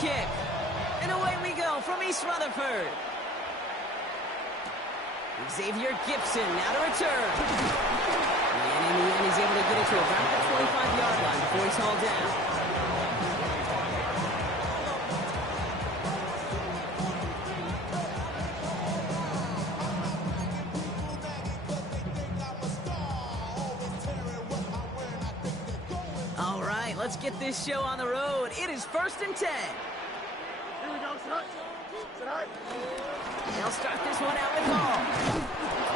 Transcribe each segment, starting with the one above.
kick. And away we go from East Rutherford. Xavier Gibson now to return. And in the end, he's able to get it to about the 25-yard line before he's hauled down. All right, let's get this show on the road. It is 1st and 10. Here we go, son. They'll start this one out with Hall.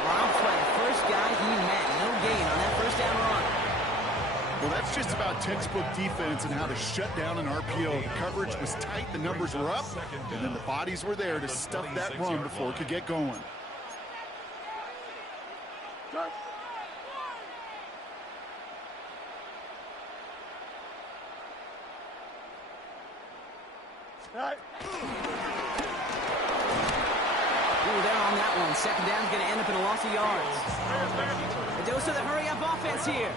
Dropped by the first guy he met. No gain on that first down run. Well, that's just about textbook defense and how to shut down an RPO. The coverage was tight, the numbers were up, and then the bodies were there to stuff that run before it could get going. Ooh, they're on that one. Second down's going to end up in a loss of yards. A dose of the hurry-up offense here.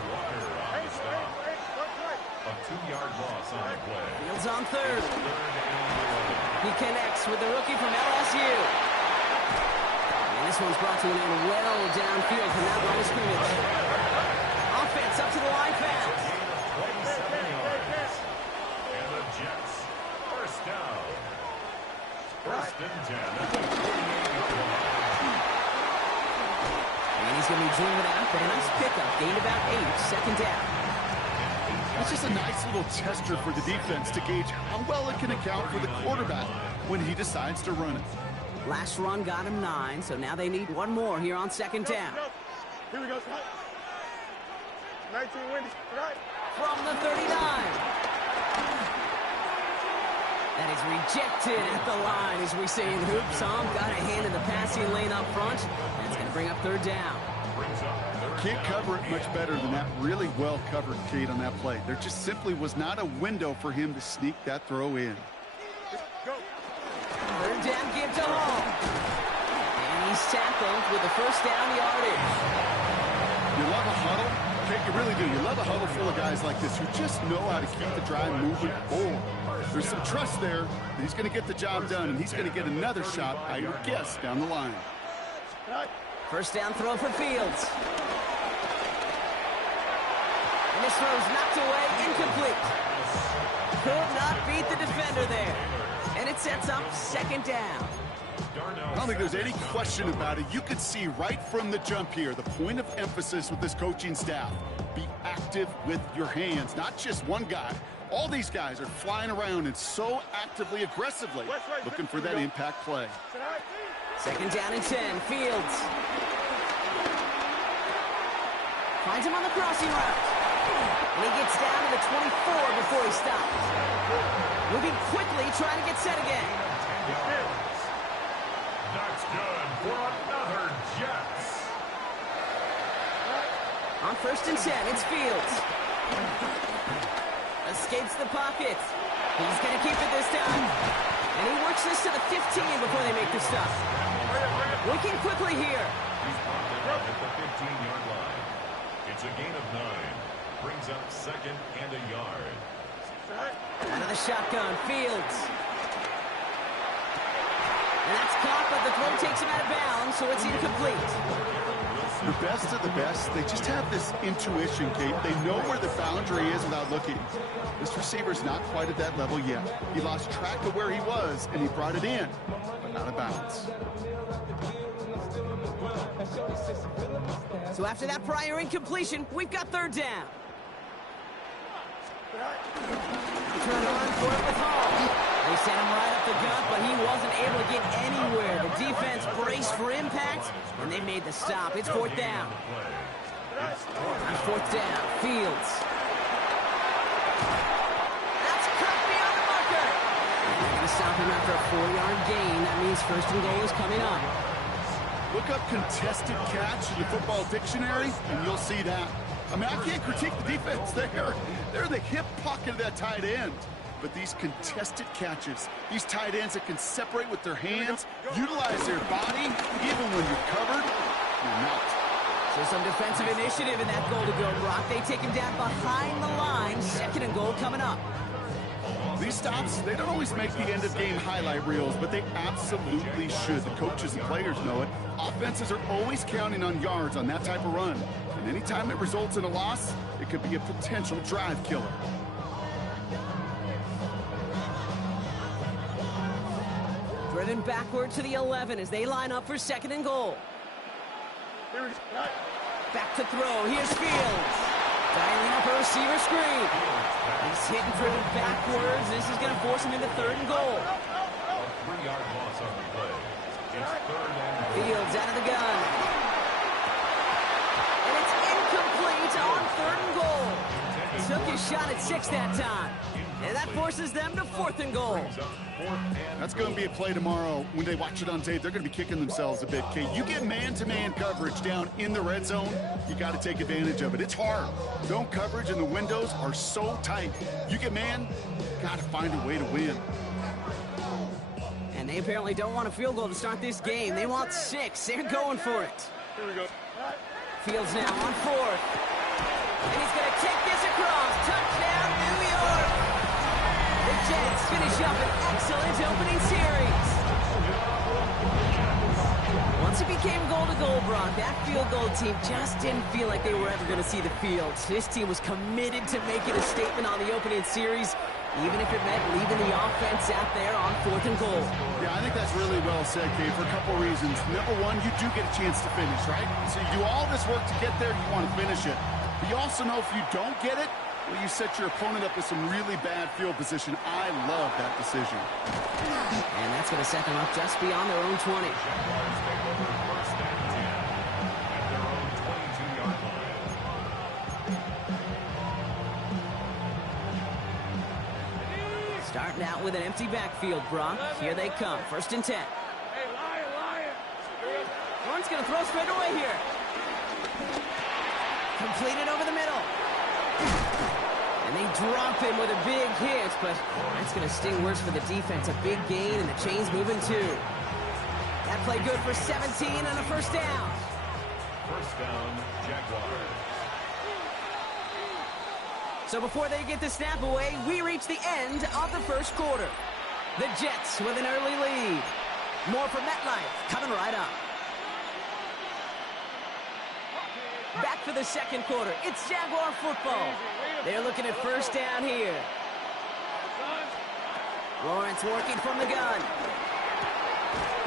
A 2-yard loss on the play. Fields on third. He connects with the rookie from LSU. And this one's brought to an end well downfield from that line of scrimmage. Offense up to the line fast. And the Jets. First down. First and 10. And he's going to be drilling it out, but a nice pickup. Gained about 8. Second down. It's just a nice little tester for the defense to gauge how well it can account for the quarterback when he decides to run it. Last run got him 9, so now they need one more here on second down. Here we go, son. 19 Wendy. Right. From the 39. That is rejected at the line, as we say in hoops. Tom got a hand in the passing lane up front. That's going to bring up third down. Can't cover it much better than that really well-covered Cade on that play. There just simply was not a window for him to sneak that throw in. Third down give to Hall. And he's tackled with the first down yardage. You love a huddle? Okay, you really do. You love a huddle full of guys like this who just know how to keep the drive moving forward. There's some trust there that he's going to get the job done, and he's going to get another shot, I would guess, down the line. First down throw for Fields. And this throw's knocked away, incomplete. Could not beat the defender there. And it sets up second down. I don't think there's any question about it. You could see right from the jump here, the point of emphasis with this coaching staff. Be active with your hands, not just one guy. All these guys are flying around and so actively, aggressively looking for that impact play. Second down and 10, Fields. Finds him on the crossing route. And he gets down to the 24 before he stops. Moving quickly, trying to get set again. That's good for another Jets. On first and 10, it's Fields. Escapes the pocket. He's going to keep it this time. And he works this to the 15 before they make the stop. Working quickly here. He's popped up at the 15-yard line. It's a gain of 9. Brings up second and a yard. Out of the shotgun, Fields. And that's caught, but the throw takes him out of bounds, so it's incomplete. The best of the best, they just have this intuition, Kate. They know where the boundary is without looking. This receiver's not quite at that level yet. He lost track of where he was, and he brought it in, but out of bounds. So after that prior incompletion, we've got third down. Turn on for it with Hall. They sent him right up the gut, but he wasn't able to get anywhere. The defense braced for impact, and they made the stop. It's fourth down. On fourth down, Fields. That's cut beyond the marker. And they're going to stop him after a 4-yard gain. That means first and goal is coming up. Look up contested catch in the football dictionary, and you'll see that. I mean, I can't critique the defense there. They're in the hip pocket of that tight end. But these contested catches, these tight ends that can separate with their hands, utilize their body, even when you're covered, you're not. So some defensive initiative in that goal to go, Brock. They take him down behind the line. Second and goal coming up. These stops, they don't always make the end-of-game highlight reels, but they absolutely should. The coaches and players know it. Offenses are always counting on yards on that type of run. And anytime it results in a loss, it could be a potential drive killer. Driven backward to the 11 as they line up for 2nd and goal. Back to throw. Here's Fields. Dialing up a receiver screen. He's hit and driven backwards. This is going to force him into 3rd and goal. A 3-yard loss on the play. It's 3rd and goal. Fields out of the gun. And it's incomplete on 3rd and goal. Took his shot at 6 that time. And that forces them to 4th and goal. That's going to be a play tomorrow. When they watch it on tape, they're going to be kicking themselves a bit. Okay, you get man-to-man coverage down in the red zone, you got to take advantage of it. It's hard. Zone coverage and the windows are so tight. You get man, got to find a way to win. And they apparently don't want a field goal to start this game. They want 6. They're going for it. Here we go. Fields now on 4th. And he's going to take this across. Touchdown, New York. The Jets finish up an excellent opening series. Once it became goal-to-goal, Brock, that field goal team just didn't feel like they were ever going to see the field. This team was committed to making a statement on the opening series, even if it meant leaving the offense out there on 4th and goal. Yeah, I think that's really well said, Kate, for a couple reasons. Number one, you do get a chance to finish, right? So you do all this work to get there, you want to finish it. But you also know if you don't get it, well, you set your opponent up with some really bad field position. I love that decision. And that's going to set them up just beyond their own 20. Jaguars take over 1st and 10 at their own 22-yard line. Starting out with an empty backfield, Brock. Here they come. 1st and 10. Hey, lion. One's going to throw straight away here. Completed over the middle. And they drop him with a big hit, but that's going to sting worse for the defense. A big gain, and the chain's moving too. That play good for 17 and a 1st down. 1st down, Jaguars. So before they get the snap away, we reach the end of the 1st quarter. The Jets with an early lead. More from MetLife coming right up. Back for the 2nd quarter. It's Jaguar football. They're looking at 1st down here. Lawrence working from the gun.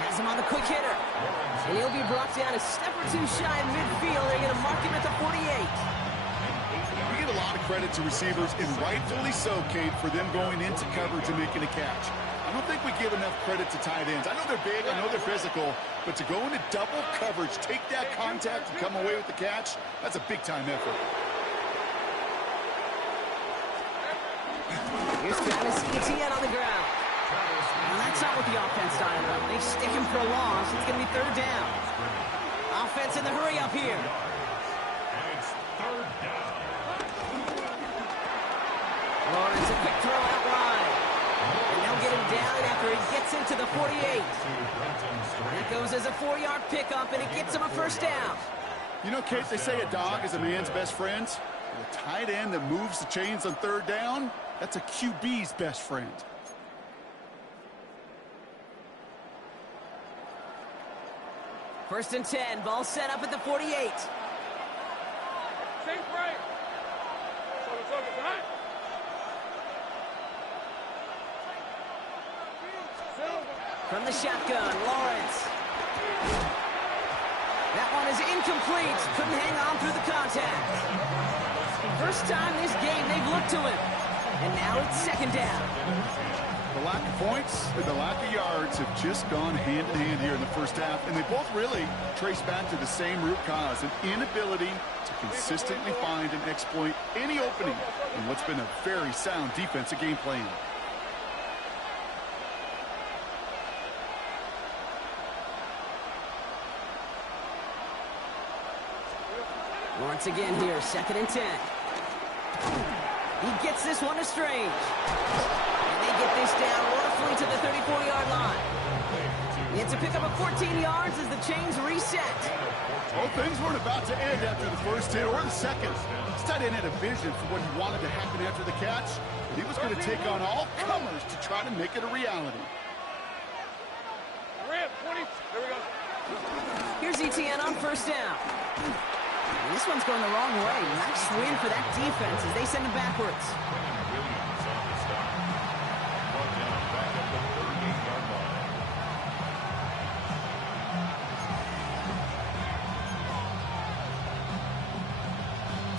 Has him on the quick hitter. And he'll be brought down a step or 2 shy of midfield. They're going to mark him at the 48. We get a lot of credit to receivers, and rightfully so, Kate, for them going into coverage and making a catch. I don't think we give enough credit to tight ends. I know they're big, I know they're physical, but to go into double coverage, take that contact, and come away with the catch, that's a big-time effort. Here's Travis Etienne on the ground. Well, that's not what the offense dialed up. They stick him for a loss. It's going to be 3rd down. Offense in the hurry up here. And it's 3rd down. Lawrence, a quick throw out wide. And they'll get him down after he gets into the 48. That goes as a 4-yard pickup, and it gets him a 1st down. You know, Kate, they say a dog is a man's best friend. The tight end that moves the chains on 3rd down, that's a QB's best friend. First and 10, ball set up at the 48. Safe break. From the shotgun, Lawrence. That one is incomplete. Couldn't hang on through the contact. First time this game they've looked to him. And now it's 2nd down. The lack of points and the lack of yards have just gone hand in hand here in the 1st half, and they both really trace back to the same root cause, an inability to consistently find and exploit any opening in what's been a very sound defensive game plan. Lawrence again here, 2nd and 10. He gets this one to Strange. And they get this down roughly to the 34-yard line. It's a pickup of 14 yards as the chains reset. Well, things weren't about to end after the 1st hit or the 2nd. This tight end had a vision for what he wanted to happen after the catch. He was going to take on all comers to try to make it a reality. Red, 20. There we go. Here's ETN on first down. And this one's going the wrong way. Nice win for that defense as they send it backwards. Williams on the stop. Brought down back at the 38-yard line.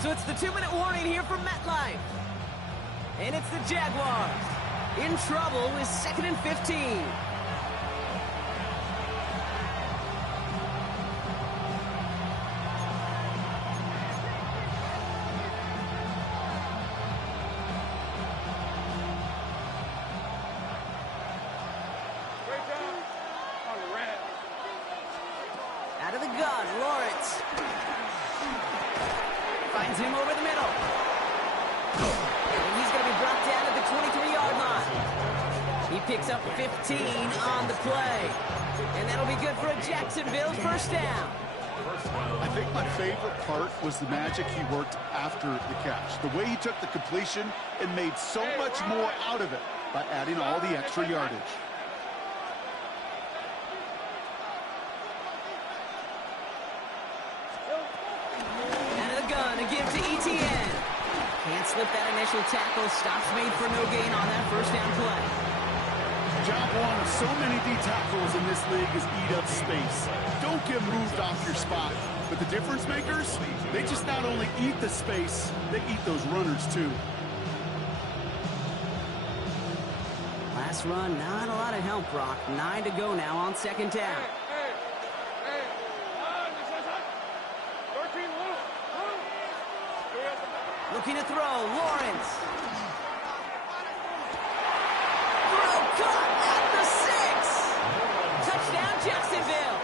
So it's the 2-minute warning here from MetLife. And it's the Jaguars in trouble with 2nd and 15. Great job. On the red. Out of the gun, Lawrence. Finds him over the middle. And he's going to be brought down at the 23-yard line. He picks up 15 on the play. And that'll be good for a Jacksonville first down. I think my favorite part was the magic he worked after the catch. The way he took the completion and made so much more out of it by adding all the extra yardage. Out of the gun to give to ETN. Can't slip that initial tackle. Stops made for no gain on that first down play. Job one of so many D tackles in this league is eat up space. Don't get moved off your spot. But the difference makers, they just not only eat the space, they eat those runners too. Last run, not a lot of help, Brock. 9 to go now on second down. Hey. This is 13, move. Looking to throw, Lawrence. Throw caught at the 6. Touchdown, Jacksonville.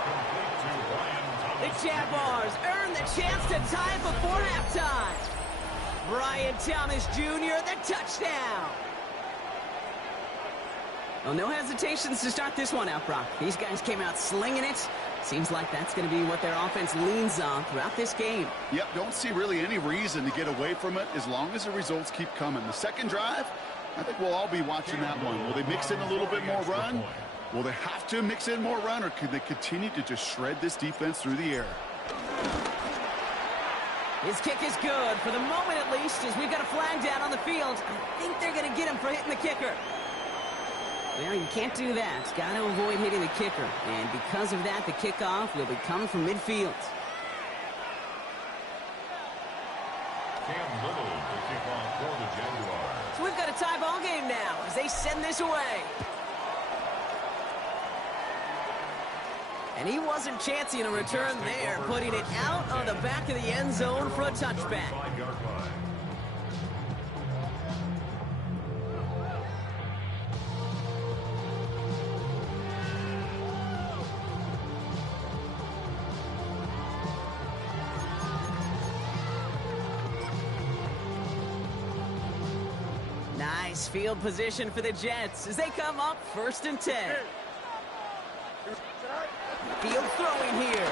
The Jaguars earn the chance to tie it before halftime. Brian Thomas Jr., the touchdown. Well, no hesitations to start this one out, Brock. These guys came out slinging it. Seems like that's going to be what their offense leans on throughout this game. Yep, don't see really any reason to get away from it as long as the results keep coming. The second drive, I think we'll all be watching that one. Will they mix in a little bit more run? Will they have to mix in more run, or could they continue to just shred this defense through the air? His kick is good, for the moment at least, as we've got a flag down on the field. I think they're going to get him for hitting the kicker. Well, you can't do that. Got to avoid hitting the kicker. And because of that, the kickoff will be coming from midfield. Cam Little to kick off for the Jaguars. So we've got a tie ball game now as they send this away. And he wasn't chancing a return there, putting it out on the back of the end zone for a touchback. 5-yard line. Nice field position for the Jets as they come up 1st and 10. Field throwing here.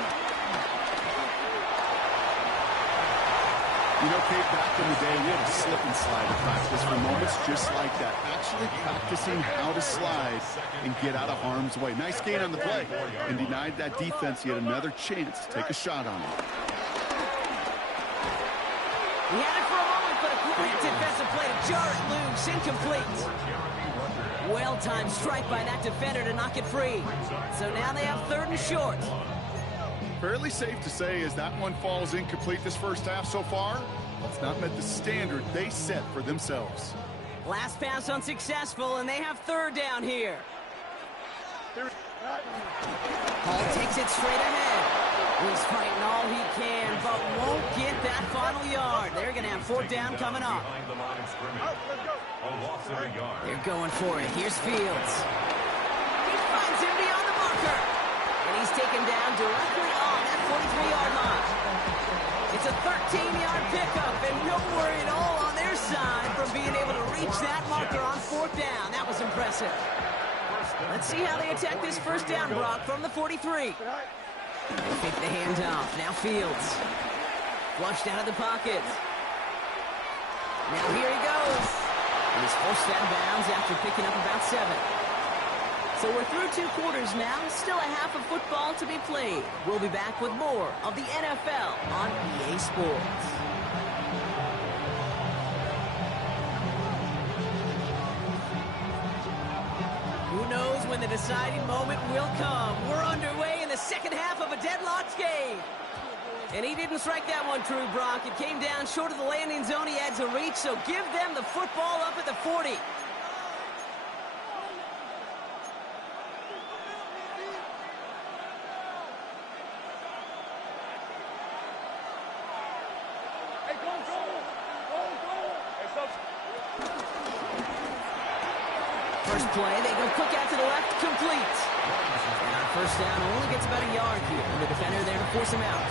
You know, Kate, back in the day, we had a slip and slide in practice for moments just like that. Actually practicing how to slide and get out of harm's way. Nice gain on the play, and denied that defense yet another chance to take a shot on it. He had it for a moment, but a great defensive play to jar it loose. Incomplete. Well-timed strike by that defender to knock it free. So now they have 3rd and short. Fairly safe to say as that one falls incomplete this first half so far, it's not met the standard they set for themselves. Last pass unsuccessful, and they have 3rd down here. Hall takes it straight ahead. He's fighting all he can, but won't get that final yard. They're going to have 4th down coming up. Behind the line of scrimmage. A loss of a yard. They're going for it. Here's Fields. He finds him beyond the marker. And he's taken down directly on that 43-yard line. It's a 13-yard pickup, and no worry at all on their side from being able to reach that marker on 4th down. That was impressive. Let's see how they attack this first down, Brock, from the 43. They fake the handoff. Now Fields. Flushed out of the pocket. Now here he goes. He's forced out of bounds after picking up about 7. So we're through 2 quarters now. Still a half of football to be played. We'll be back with more of the NFL on EA Sports. Who knows when the deciding moment will come? We're underway in the second half of a deadlocked game. And he didn't strike that one true, Brock. It came down short of the landing zone he had to reach, so give them the football up at the 40. First play, they go quick out to the left, complete. And on first down, only gets about a yard here. And the defender there to force him out.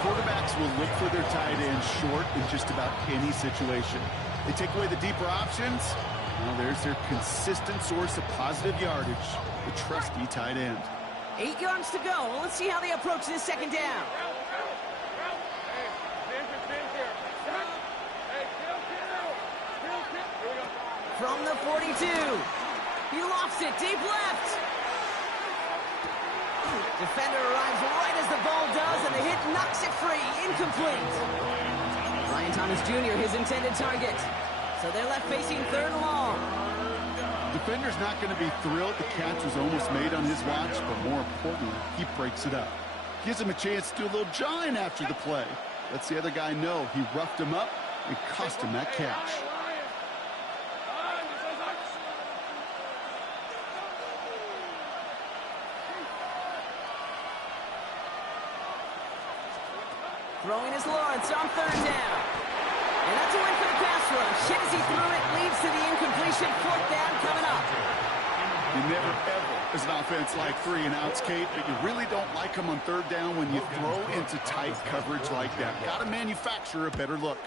Quarterbacks will look for their tight end short in just about any situation. They take away the deeper options. Well, there's their consistent source of positive yardage, the trusty tight end. 8 yards to go. Let's see how they approach this second down. From the 42. He lofts it deep left. Defender arrives right as the ball does, and the hit knocks it free. Incomplete. Ryan Thomas Jr., his intended target. So they're left facing 3rd and long. Defender's not going to be thrilled the catch was almost made on his watch, but more importantly, he breaks it up. Gives him a chance to do a little jawing after the play. Lets the other guy know he roughed him up and cost him that catch. Throwing is Lawrence on 3rd down. And that's a win for the pass rush. Hit as he threw it, leads to the incompletion. 4th down coming up. You never ever, as an offense, like 3 and outs, Kate, but you really don't like them on 3rd down when you throw into tight coverage like that. Got to manufacture a better look.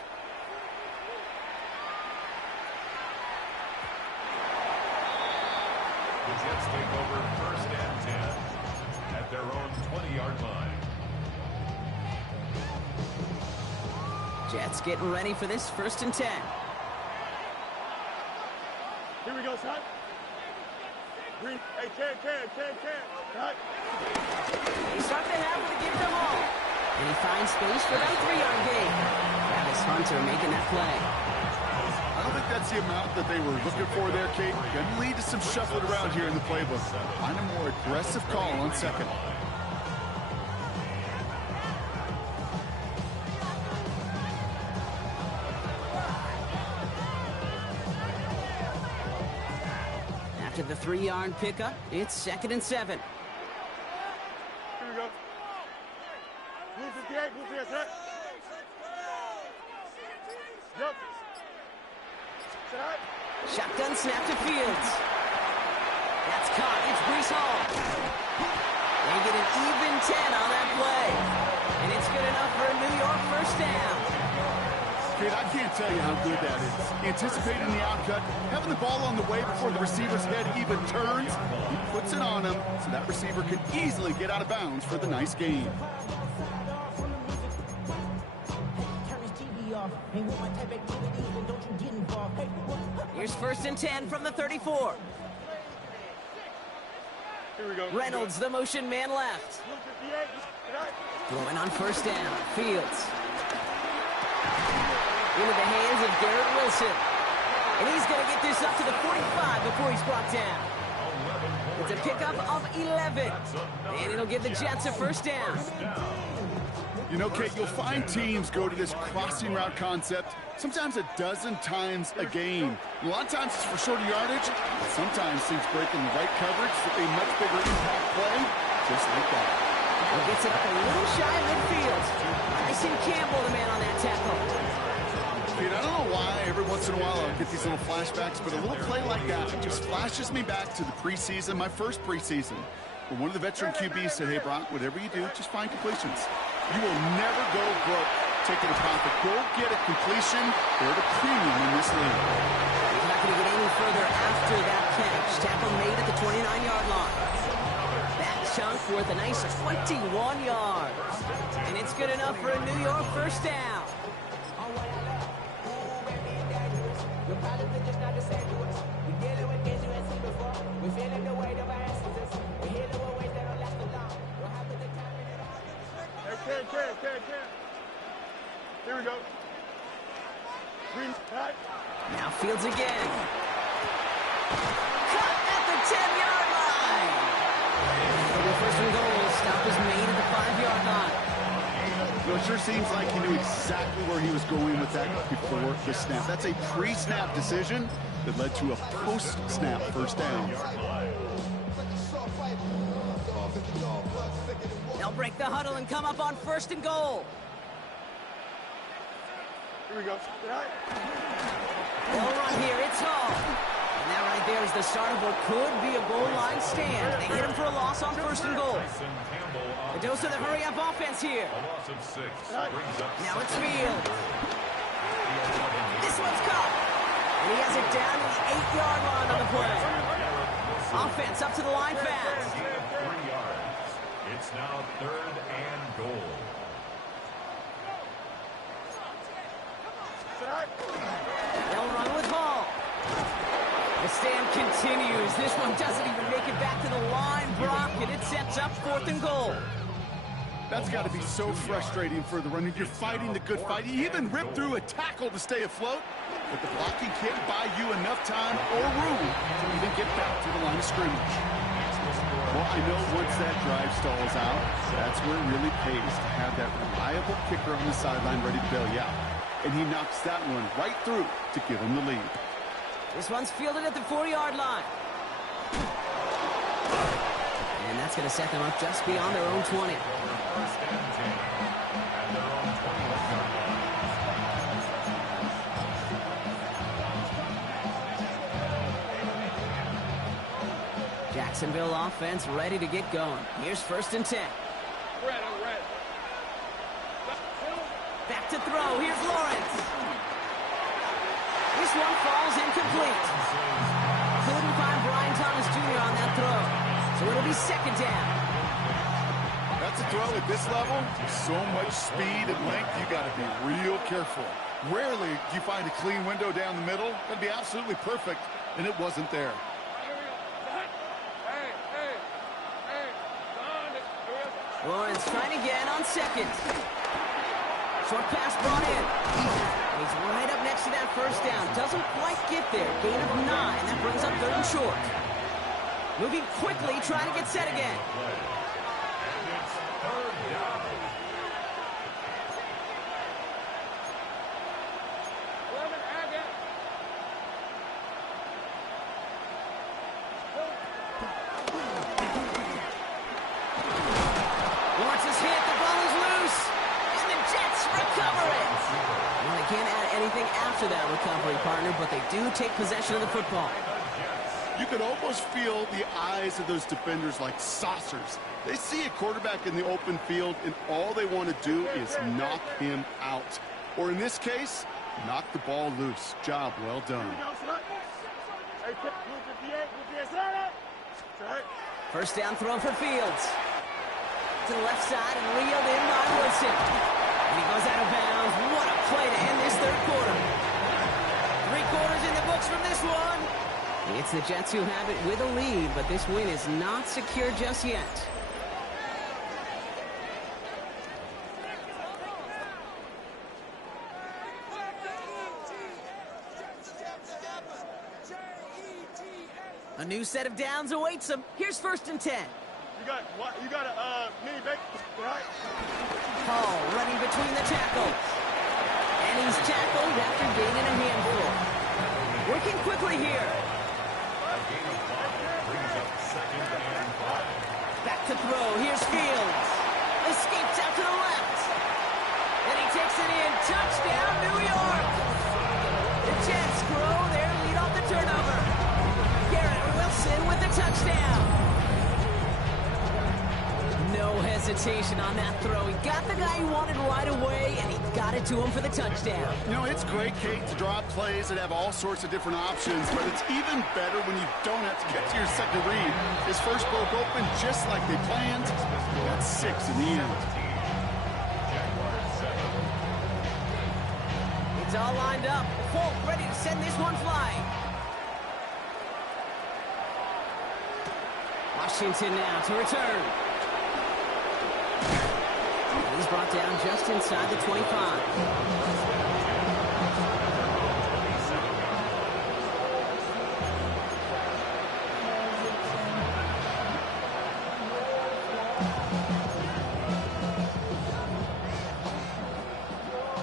The Jets take over 1st and 10 at their own 20-yard line. Jets getting ready for this 1st and 10. Here we go, son. Green. Hey, can. Cut. They start the half with a give them all. And he finds space for about a 3-yard gain. Travis Hunter making that play. I don't think that's the amount that they were looking for there, Kate. Going to lead to some shuffling around here in the playbook. Find a more aggressive call on 2nd. After the 3-yard pickup, it's 2nd and 7. Here we go. Move 58, set. Yup. Set. Shotgun snap to Fields. That's caught. It's Breece Hall. They get an even 10 on that play. And it's good enough for a New York 1st down. Kate, I can't tell you how good that is. Anticipating the outcut, having the ball on the way before the receiver's head even turns. He puts it on him so that receiver can easily get out of bounds for the nice gain. Here's 1st and 10 from the 34. Here we go. Reynolds, the motion man left. Move 58, set. Throwing on 1st down. Fields. Into the hands of Garrett Wilson. And he's going to get this up to the 45 before he's brought down. It's a pickup of 11. And it'll give the Jets a 1st down. You know, Kate, you'll find teams go to this crossing route concept sometimes a dozen times a game. A lot of times it's for shorter yardage, but sometimes teams break in the right coverage for a much bigger impact play, just like that. He gets it up a little shy of midfield. Tyson Campbell, the man on that tackle. Kate, I don't know why every once in a while I'll get these little flashbacks, but a little play like that just flashes me back to the preseason, my first preseason, where one of the veteran QBs said, hey, Brock, whatever you do, just find completions. You will never go broke taking a profit. Go get a completion. They're the premium in this league. He's not going to get any further after that catch. Tackle made at the 29-yard line. That chunk worth a nice 21 yards. And it's good enough for a New York 1st down. Can. Here we go. Green, right. Now Fields again. Cut at the 10-yard line. For the first and goal, stop is made at the 5-yard line. Well, it sure seems like he knew exactly where he was going with that before the snap. That's a pre-snap decision that led to a post-snap first down. They'll break the huddle and come up on first and goal. Here we go. Right. They'll run here. It's Hall. And that right there is the start of what could be a goal line stand. They hit him for a loss on first and goal. A dose of the hurry-up offense here. A loss of 6 brings up Now it's Fields. This one's caught. And he has it down to the 8-yard line on the play. Offense up to the line fast. 3 yards. It's now 3rd and goal. They'll run with Hall. The stand continues. This one doesn't even make it back to the line, Brock, and it sets up 4th and goal. That's got to be so frustrating for the runner. You're fighting the good fight. You even rip through a tackle to stay afloat, but the blocking can't buy you enough time or room to even get back to the line of scrimmage. Well, I know once that drive stalls out, that's where it really pays to have that reliable kicker on the sideline ready to bail you out. And he knocks that one right through to give him the lead. This one's fielded at the 4-yard line. And that's going to set them up just beyond their own 20. First and 10 at their own 21-yard line. Jacksonville offense ready to get going. Here's 1st and 10. Red. Back to throw. Here's Lawrence. This one falls incomplete. Couldn't find Brian Thomas Jr. on that throw. So it'll be 2nd down. That's a throw at this level. So much speed and length, you got to be real careful. Rarely do you find a clean window down the middle. That'd be absolutely perfect, and it wasn't there. Lawrence trying again on 2nd. Short pass brought in. He's right up next to that 1st down. Doesn't quite get there. Gain of 9. That brings up 3rd and short. Moving quickly, trying to get set again. And it's 3rd down. Lawrence is hit. The ball is loose. And the Jets recover it. Well, they can't add anything after that recovery, partner, but they do take possession of the football. You could almost feel the eyes of those defenders like saucers. They see a quarterback in the open field, and all they want to do is knock him out. Or in this case, knock the ball loose. Job well done. 1st down throw for Fields. To the left side and reeled in by Woodson. And he goes out of bounds. What a play to end this 3rd quarter. 3 quarters in the books from this one. It's the Jets who have it with a lead, but this win is not secure just yet. A new set of downs awaits them. Here's 1st and 10. You got a mini bake, right? Hall running between the tackles. And he's tackled after gaining a handful. Working quickly here. A gain of 5 brings up 2nd and 5. Back to throw. Here's Fields. Escapes out to the left. And he takes it in. Touchdown, New York. The Jets grow their lead off the turnover. Garrett Wilson with the touchdown. No hesitation on that throw. He got the guy he wanted right away, and he got it to him for the touchdown. You know, it's great, Kate, to draw up plays that have all sorts of different options, but it's even better when you don't have to get to your second read. His first broke open just like they planned. That's 6 in the end. It's all lined up. Folk ready to send this one flying. Washington now to return. He's brought down just inside the 25.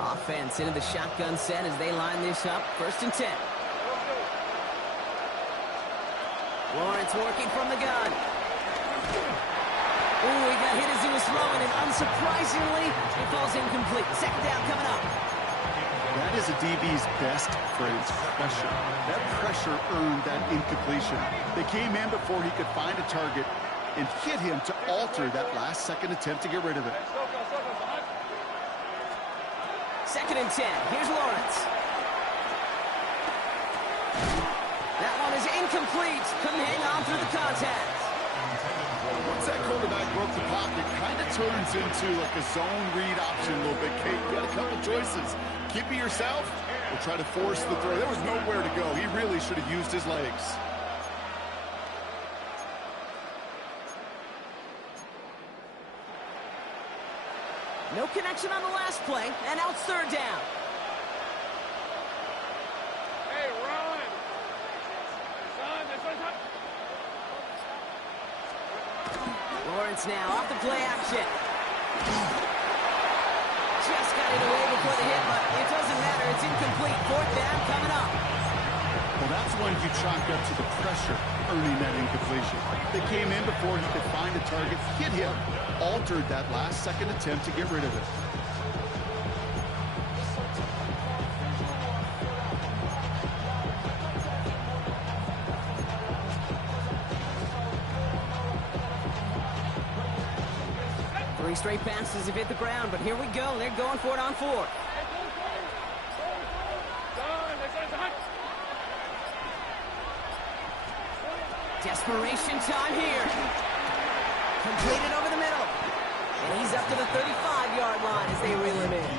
Offense into the shotgun set as they line this up. 1st and 10. Lawrence working from the gun. Ooh, he got hit as he was throwing, and unsurprisingly, it falls incomplete. 2nd down coming up. That is a DB's best friend's pressure. That pressure earned that incompletion. They came in before he could find a target and hit him to alter that last-second attempt to get rid of it. 2nd and 10. Here's Lawrence. That one is incomplete. Couldn't hang on through the contact. Once that quarterback broke the pocket, kind of turns into like a zone read option a little bit. Kate, you got a couple choices. Keep it yourself or try to force the throw. There was nowhere to go. He really should have used his legs. No connection on the last play, and now it's 3rd down. Hey, run! Son, this one's up. Lawrence now off the play action. Just got it away before the hit, but it doesn't matter. It's incomplete. 4th down coming up. Well, that's when you chalk up to the pressure earning that incompletion. They came in before he could find a target, hit him, altered that last-second attempt to get rid of it. Three straight passes have hit the ground, but here we go. They're going for it on 4th. Desperation time here. Completed over the middle. And he's up to the 35-yard line as they reel him in.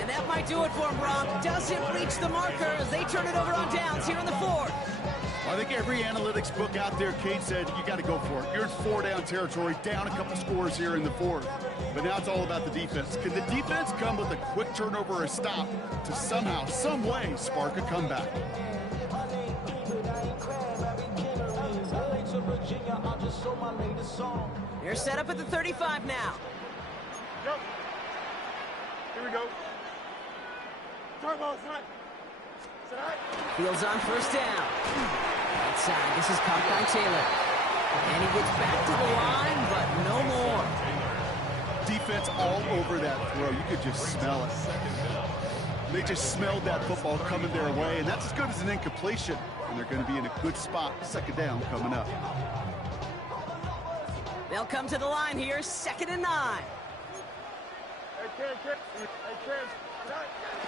And that might do it for him, Brock. Doesn't reach the marker as they turn it over on downs here in the 4th. I think every analytics book out there, Kate, said you got to go for it. You're in 4-down territory, down a couple scores here in the 4th. But now it's all about the defense. Can the defense come with a quick turnover or a stop to somehow, some way, spark a comeback? They're set up at the 35 now. Yep. Here we go. Turbo, son. Fields on 1st down. Outside, this is caught by Taylor. And he gets back to the line, but no more. Defense all over that throw. You could just smell it. They just smelled that football coming their way, and that's as good as an incompletion. And they're going to be in a good spot. 2nd down coming up. They'll come to the line here, 2nd and 9.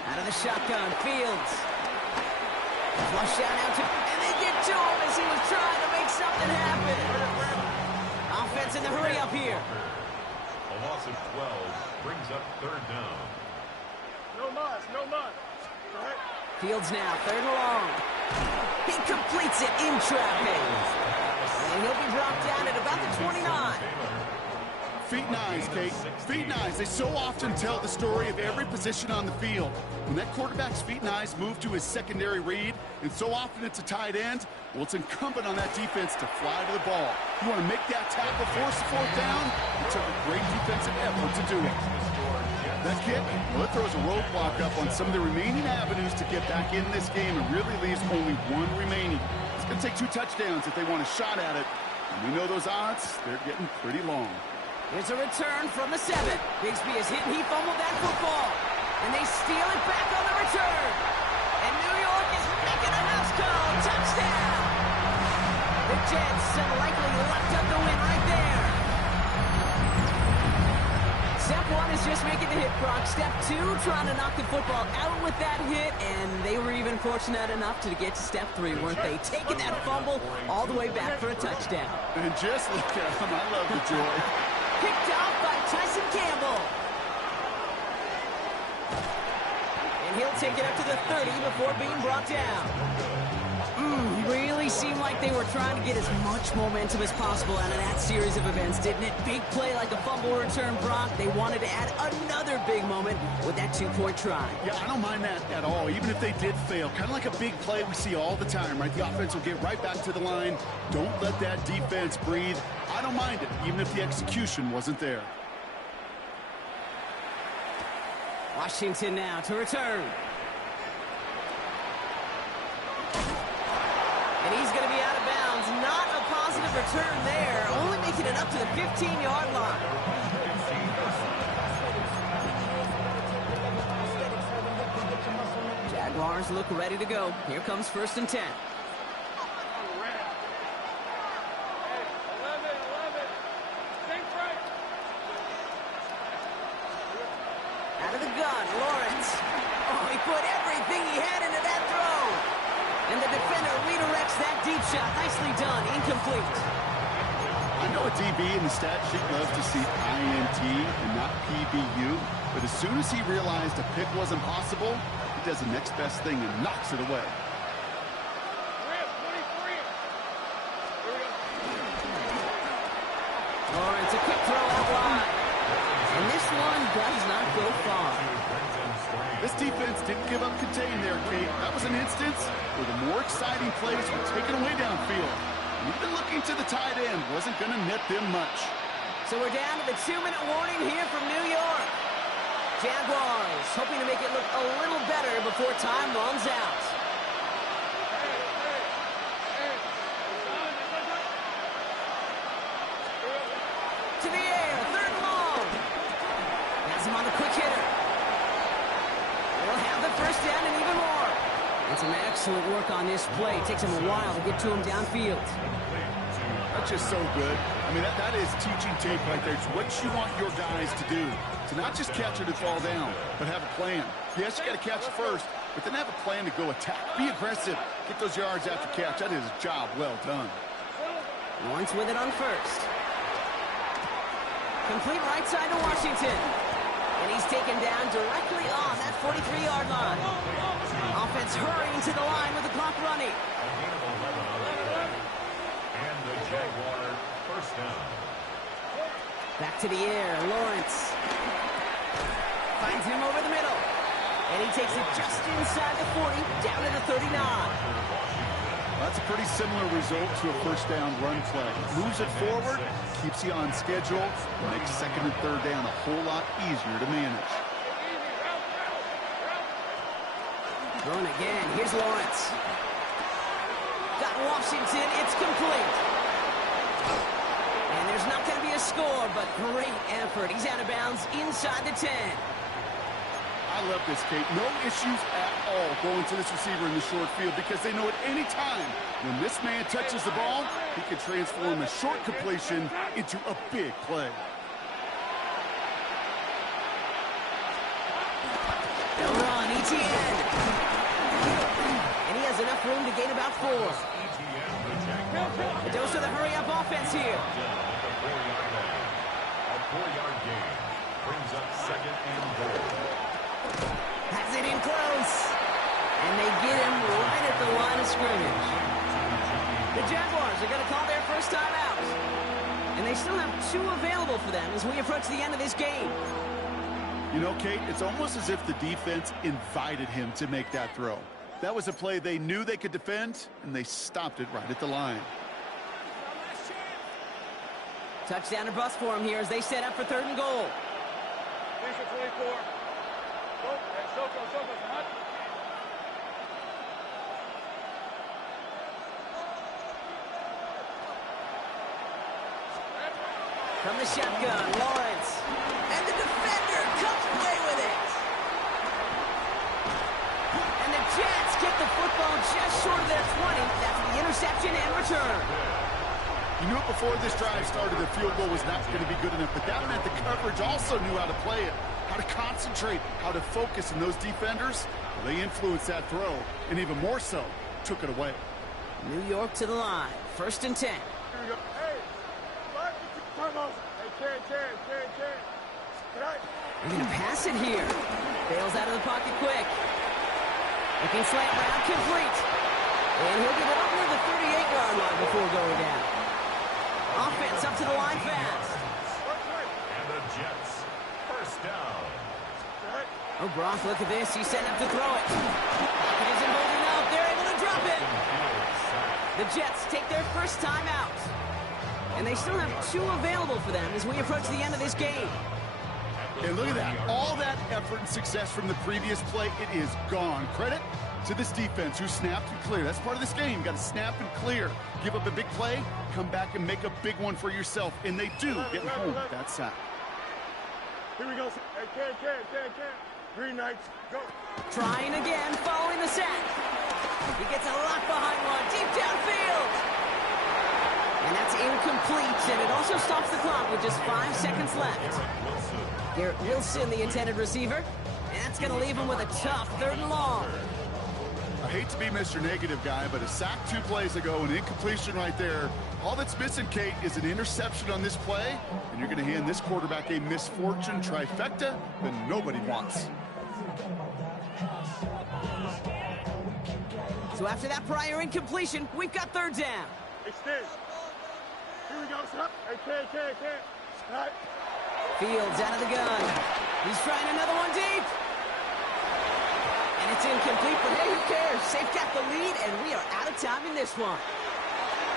Out of the shotgun, Fields. Flush down out to, and they get to him as he was trying to make something happen. Offense in the hurry up here. A loss of 12 brings up 3rd down. No muss, no muss. Fields now, 3rd and long. He completes it in traffic. And he'll be brought down at about the 29. Feet nines, Kate. Feet nines. They so often tell the story of every position on the field. When that quarterback's feet nines move to his secondary read, and so often it's a tight end, well, it's incumbent on that defense to fly to the ball. You want to make that tackle, force the 4th down? It took a great defensive effort to do it. That kick, well, it throws a roadblock up on some of the remaining avenues to get back in this game and really leaves only one remaining. It's going to take 2 touchdowns if they want a shot at it. And we know those odds, they're getting pretty long. Here's a return from the 7. Bigsby is hit and he fumbled that football. And they steal it back on the return. And New York is making a house call. Touchdown! The Jets have likely locked up the win right there. Step 1 is just making the hit, Brock. Step 2, trying to knock the football out with that hit. And they were even fortunate enough to get to step 3, weren't they? Taking that fumble all the way back for a touchdown. And just look at him. I love the joy. Picked off by Tyson Campbell. And he'll take it up to the 30 before being brought down. Really seemed like they were trying to get as much momentum as possible out of that series of events, didn't it? Big play like a fumble return, Brock. They wanted to add another big moment with that two-point try. Yeah, I don't mind that at all, even if they did fail. Kind of like a big play we see all the time, right? The offense will get right back to the line. Don't let that defense breathe. I don't mind it, even if the execution wasn't there. Washington now to return. And he's going to be out of bounds. Not a positive return there. Only making it up to the 15-yard line. Jaguars look ready to go. Here comes 1st and 10. Out of the gun, Lawrence. Oh, he put everything he had into that throw. And the defender redirects that deep shot. Nicely done. Incomplete. I know a DB in the stat sheet loves to see INT and not PBU, but as soon as he realized a pick wasn't possible, he does the next best thing and knocks it away. Lawrence, a quick throw out wide. And this one does not go far. This defense didn't give up contain there, Kate. That was an instance where the more exciting plays were taken away downfield. And even looking to the tight end wasn't going to net them much. So we're down to the 2-minute warning here from New York. Jaguars hoping to make it look a little better before time runs out. To the air, 3rd and long. Has him on the quick hitter. They'll have the 1st down and even more. And some excellent work on this play. Takes him a while to get to him downfield. That's just so good. I mean, that is teaching tape right there. It's what you want your guys to do. To not just catch it and fall down, but have a plan. Yes, you got to catch it first, but then have a plan to go attack. Be aggressive. Get those yards after catch. That is a job well done. Lawrence with it on 1st. Complete right side to Washington. And he's taken down directly on that 43-yard line. Offense hurrying to the line with the clock running. And the Jaguar 1st down. Back to the air, Lawrence. Finds him over the middle. And he takes it just inside the 40, down to the 39. That's a pretty similar result to a 1st down run play. Moves it forward, keeps you on schedule, and makes 2nd and 3rd down a whole lot easier to manage. Thrown again. Here's Lawrence. Got Washington. It's complete. And there's not going to be a score, but great effort. He's out of bounds inside the 10. I love this, Kate. No issues at all going to this receiver in the short field because they know at any time when this man touches the ball, he can transform a short completion into a big play. They'll run, ETN. And he has enough room to gain about 4. A dose of the hurry-up offense here. A 4-yard gain brings up 2nd and goal. Has it in close. And they get him right at the line of scrimmage. The Jaguars are going to call their 1st time out. And they still have 2 available for them as we approach the end of this game. You know, Kate, it's almost as if the defense invited him to make that throw. That was a play they knew they could defend, and they stopped it right at the line. Touchdown or bust for him here as they set up for 3rd and goal. 24. From the shotgun, Lawrence. And the defender comes away with it. And the Jets get the football just short of their 20. That's the interception and return. You knew it before this drive started, the field goal was not going to be good enough, but that meant the coverage also knew how to play it, how to concentrate, how to focus, and those defenders, well, they influenced that throw, and even more so, took it away. New York to the line, 1st and 10. Here we go. Hey, timeout. Hey, Ken. They're going to pass it here. Bails out of the pocket quick. Looking slant route, complete. And he'll get it up near the 38 before going down. Offense up to the line fast. And the Jets, first down. Oh, Brock, look at this. He's setting up to throw it. It isn't holding up. They're able to drop it. The Jets take their first time out. And they still have 2 available for them as we approach the end of this game. And look at that. All that effort and success from the previous play, it is gone. Credit to this defense who snapped and cleared. That's part of this game. You got to snap and clear. Give up a big play, come back and make a big one for yourself. And they do, getting home with that sack. Here we go. Hey, can. Green Knights, go. Trying again, following the sack. He gets a lock behind one, deep downfield. And that's incomplete, and it also stops the clock with just 5 seconds left. Garrett Wilson, the intended receiver, and that's going to leave him with a tough 3rd and long. I hate to be Mr. Negative guy, but a sack 2 plays ago, an incompletion right there. All that's missing, Kate, is an interception on this play, and you're going to hand this quarterback a misfortune trifecta that nobody wants. So after that prior incompletion, we've got 3rd down. Extend. Here we go, son. Hey, can. Right. Fields out of the gun. He's trying another one deep. And it's incomplete, but hey, who cares? They've got the lead, and we are out of time in this one.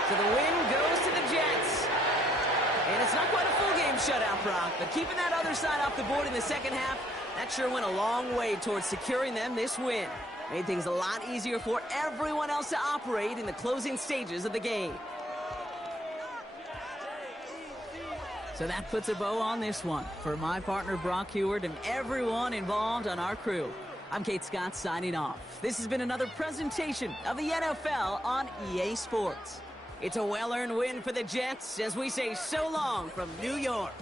So the win goes to the Jets. And it's not quite a full game shutout, Brock, but keeping that other side off the board in the second half, that sure went a long way towards securing them this win. Made things a lot easier for everyone else to operate in the closing stages of the game. So that puts a bow on this one. For my partner, Brock Heward, and everyone involved on our crew, I'm Kate Scott signing off. This has been another presentation of the NFL on EA Sports. It's a well-earned win for the Jets as we say so long from New York.